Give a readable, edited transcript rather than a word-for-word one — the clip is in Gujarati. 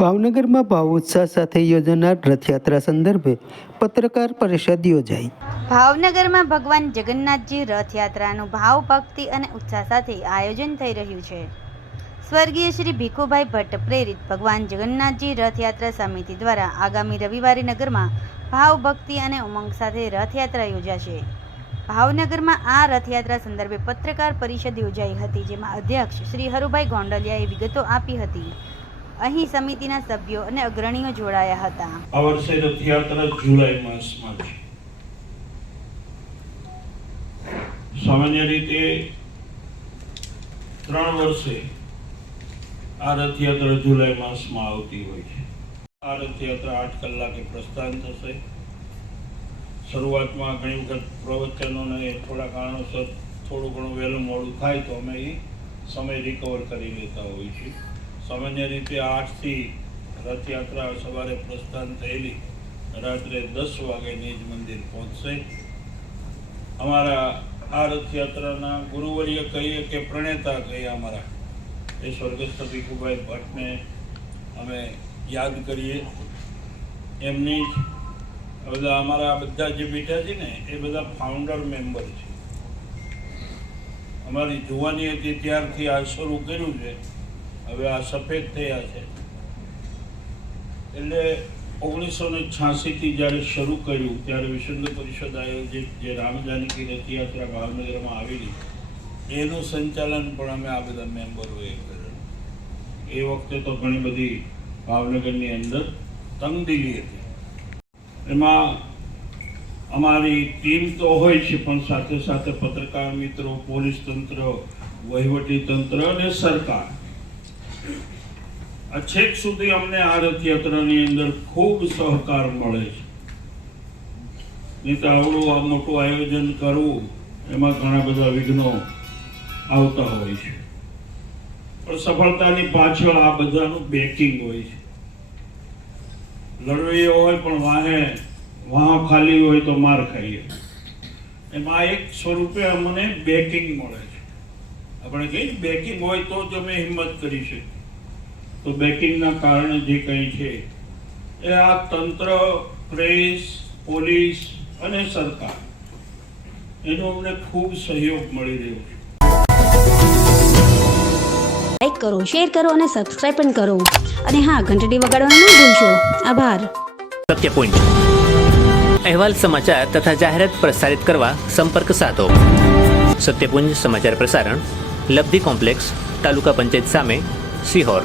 ભાવનગરમાં ભાવ ઉત્સાહ સાથે યોજાનાર રથયાત્રા સંદર્ભે પત્રકાર પરિષદ યોજાઈ। ભાવનગરમાં ભગવાન જગન્નાથજી રથયાત્રાનું ભાવ ભક્તિ અને ઉત્સાહ સાથે આયોજન થઈ રહ્યું છે। સ્વર્ગીય શ્રી ભીખુભાઈ ભટ્ટ પ્રેરિત ભગવાન જગન્નાથજી રથયાત્રા સમિતિ દ્વારા આગામી રવિવારે નગરમાં ભાવ ભક્તિ અને ઉમંગ સાથે રથયાત્રા યોજાશે। ભાવનગરમાં આ રથયાત્રા સંદર્ભે પત્રકાર પરિષદ યોજાઈ હતી, જેમાં અધ્યક્ષ શ્રી હરુભાઈ ગોંડલિયાએ વિગતો આપી હતી। અહીં સમિતિના સભ્યો અને અગ્રણીઓ જોડાયા હતા। આ વર્ષે રથયાત્રા જુલાઈ માસમાં છે। સામાન્ય રીતે 3 વર્ષે આ રથયાત્રા જુલાઈ માસમાં આવતી હોય છે। આ રથયાત્રા 8 કલાકે પ્રસ્થાન થશે। શરૂઆતમાં ઘણી વખત પ્રવચનોને થોડા કારણોસર થોડું ઘણું વહેલું મોડું થાય તો અમે એ સમય રિકવર કરી લેતા હોઈએ છીએ। સામાન્ય રીતે 8 થી રથયાત્રા સવારે પ્રસ્થાન થયેલી રાત્રે 10 વાગે નિજ મંદિર પહોંચશે। અમારા આ રથયાત્રાના ગુરુવર્ય કહીએ કે પ્રણેતા કહીએ અમારા એ સ્વર્ગસ્થ ભીખુભાઈ ભટ્ટને અમે યાદ કરીએ। એમની જ બધા અમારા બધા જે બેઠા છે ને એ બધા ફાઉન્ડર મેમ્બર છે। અમારી જુવાની હતી ત્યારથી આ શરૂ કર્યું છે। હવે આ સફેદ થયા છે એટલે 1986 થી જ્યારે શરૂ કર્યું ત્યારે વિશ્વ પરિષદ આયોજિત જે રામજાનકી રથયાત્રા ભાવનગરમાં આવેલી એનું સંચાલન પણ અમે આ બધા મેમ્બરોએ કર્યું। એ વખતે તો ઘણી બધી ભાવનગરની અંદર તંગદિલી હતી। એમાં અમારી ટીમ તો હોય છે, પણ સાથે સાથે પત્રકાર મિત્રો, પોલીસ તંત્ર, વહીવટી તંત્ર અને સરકાર આ છેક સુધી અમને આ રથયાત્રાની અંદર ખૂબ સહકાર મળે છે। નહીં તો આવડું આ મોટું આયોજન કરવું એમાં ઘણા બધા વિઘ્નો આવતા હોય છે, પણ સફળતાની પાછળ આ બધાનું બેકિંગ હોય છે। લડવીઓ હોય પણ વાહ ખાલી હોય તો માર ખાઈએ, એમાં એક સ્વરૂપે અમને બેકિંગ મળે છે। આપણે કહીએ બેકિંગ હોય તો જ અમે હિંમત કરી શકીએ। તો બેકિંગના કારણે જે કંઈ છે એ આ તંત્ર, પ્રેસ, પોલીસ અને સરકાર એનો અમને ખૂબ સહયોગ મળી રહ્યો છે। લાઈક કરો, શેર કરો અને સબસ્ક્રાઇબ પણ કરો, અને હા, ઘંટડી વગાડવાનું ન ભૂલશો। આભાર। સત્યપુંજ અહેવાલ, સમાચાર તથા જાહેરાત પ્રસારિત કરવા સંપર્ક સાધો। સત્યપુંજ સમાચાર પ્રસારણ, લબ્ધિ કોમ્પ્લેક્સ, તાલુકા પંચાયત સામે, સિહોર।